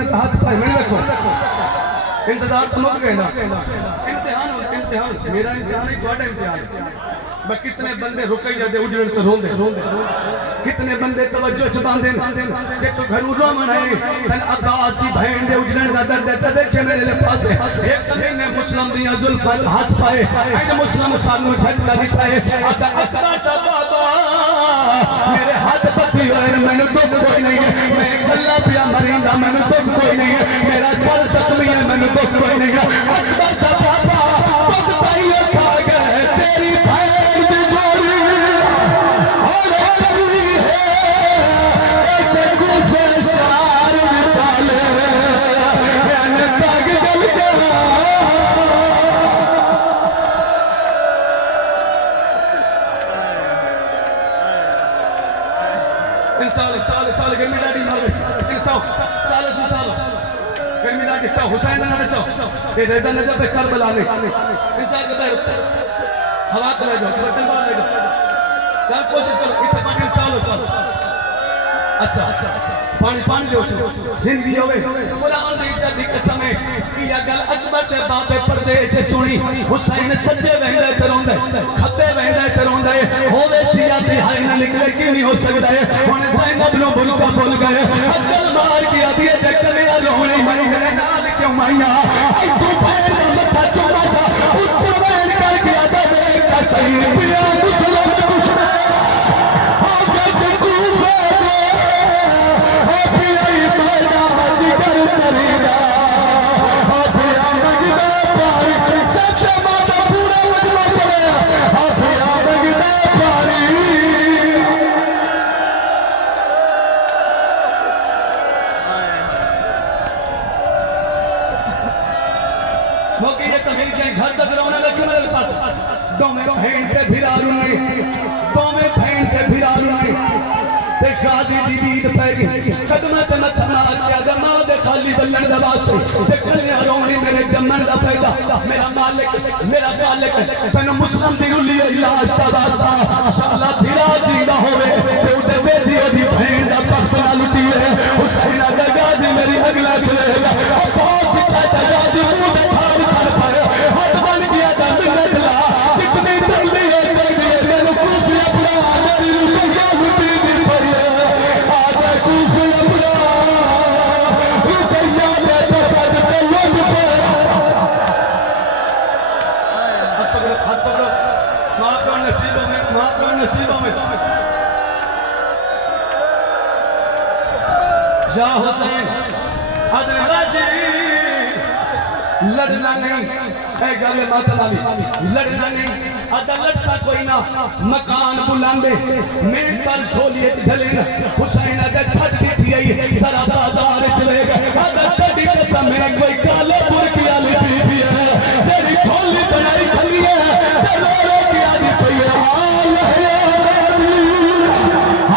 जुल्फा हाथ पाए मैंने रखो इंतजार तो मत गए ना इम्तिहान मेरा इम्तिहान ही ਤੁਹਾਡਾ इम्तिहान मैं कितने बंदे रुके जाते उजड़न तो रोंदे कितने बंदे तवज्जो च बांधे जे तो घरू रोमन है तन अब्बास की बहन दे उजड़न दा दर्द ते देखे मेरे पास एक महीने मुस्लिम दिया जुल्फा हाथ पाए ऐन मुस्लिम सानू झटका दिता है अकबर दा बाबा मेरे हाथ पत्ती होए मैंने दुख कोई नहीं है मैं गल्ला पिया मरिंदा मैंने दुख कोई नहीं है मेरा सर जख्मी है मैंने दुख कोई नहीं है अकबर दा बाबा दुख पाई खा गए तेरी बहन दी जोड़ी और कली है ऐसे गुफे सार विचाले मैंने तग गल चल गर्मी डाडी मार चाओ चलो गर्मी डाडी चाओ हुसैन ना चाओ ये रेजा नजर पे करबला ने इंसान के पैर हवा ले जाओ बटन बाहर ले जाओ यार कोशिश करो इतना पानी चलो अच्छा पानी दो जिंदगी होवे कुरान दी इज्जत दी कसम है या गल अकबर ते बाबे परदेस सुनी हुसैन सज्जे वहंदे ते रोंदे खब्बे वहंदे ते रोंदे होवे शिया तिहाई ना निकले कि नहीं हो सकदा है हुन ज़ैनब नो बुलका बोल गए अकल मार के दिए ते कलिया रोने मई मेरे नाल क्यों माइया आई तू पैर दा मथा चुमा सा उच्च बैन कर गया ते का सही पिया मुसलमान मेरे जमन दा पैदा मेरा मालिक मेरा खालिक तैनू मुस्लिम दी रुली इलाज दा वास्ता शाला फिरा जींदा होवे ते उते बेटी ओदी बहन दा तख्त ना लुटी है हुसैन दा गाजी मेरी अगला चलेगा बहुत दिखा दा गाजी मुंह पे खाल छड़ पाए हाथ बन गया दा मिन्नत ला कितनी जल्दी हो सकती है मैनू कुफिया बुरा मेरी रुपया लुटी दी पई है आजा कुफिया बुरा रुपया ले तो पद पे लुट पे हाथ पकड़ो माफ करो नसीबों में या हुसैन अदराजी लड़ना नहीं है गल मतलब लड़ना नहीं अदालत सा कोई ना मकान बुलांदे मैं सर झोलिए झले हुसैन अगर छत भी आई जरा बाजार चलेगा अगर कभी कसम में कोई काले पुर की आली बीबी है तेरी झोली बनाई खली है तेरे की आली कोई है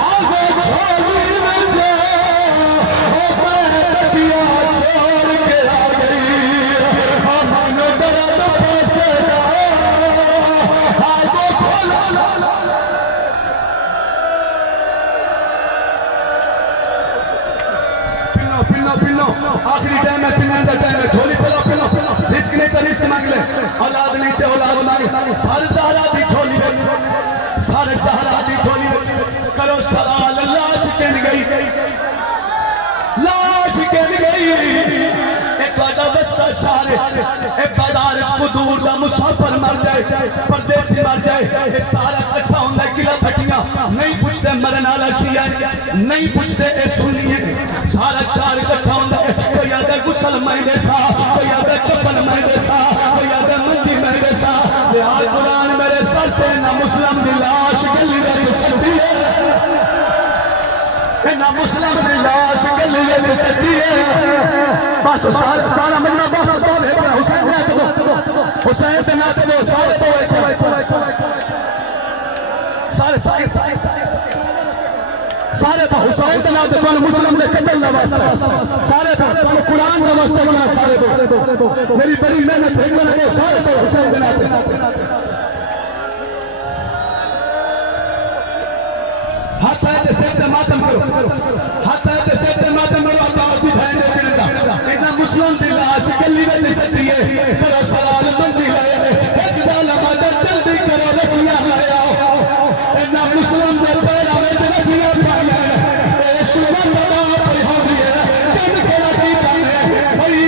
आगे झोली में जा ओ मैं कटिया छोड़ के आ गई मन दर्द पैसे आगे खोलो पिनो आखिरी टाइम है पिनन का टाइम है झोली पिनो रिस्क नहीं तो रिस्क मांग ले औलाद नहीं तो औलाद मांग सारे सहारा दी झोली करो सवाल लाश किन गई एक वादा बस्ता शारे एक बाजार को दूर दा मुसाफिर मर जाए परदेसी मर जाए ये सारा इकट्ठा होंदा किला फटियां नहीं पूछते मरन वाला शिया नहीं पूछते ए सुनिए सारा शहर इकट्ठा होंदा कोई आदा गुसल महदे सा कोई आदा कफन महदे सा कोई आदा मंदी महदे सा ये हाल कुरान मेरे सर से ना मुस्लिम दी लाश गली रच सकती है ना मुस्लिम दी लाश गली रच सकती है बस सारा मजमा बस हुसैन ना तो हुसैन से ना तो सारे तो सारे हुसैन से ना तो मुस्लिम ने कतल दा वास्ता सारे तो कुरान दा वास्ता बना सारे तो मेरी बड़ी मेहनत है सारे तो हुसैन से ना हाथ है ते सिर ते मातम करो हाथ है ते सिर ते मातम करो अब्बास दी बहन दे मुस्लिम के पैरों में रस्सियां पाई है सुमन लगा पई होंदी है कद केड़ा की है भई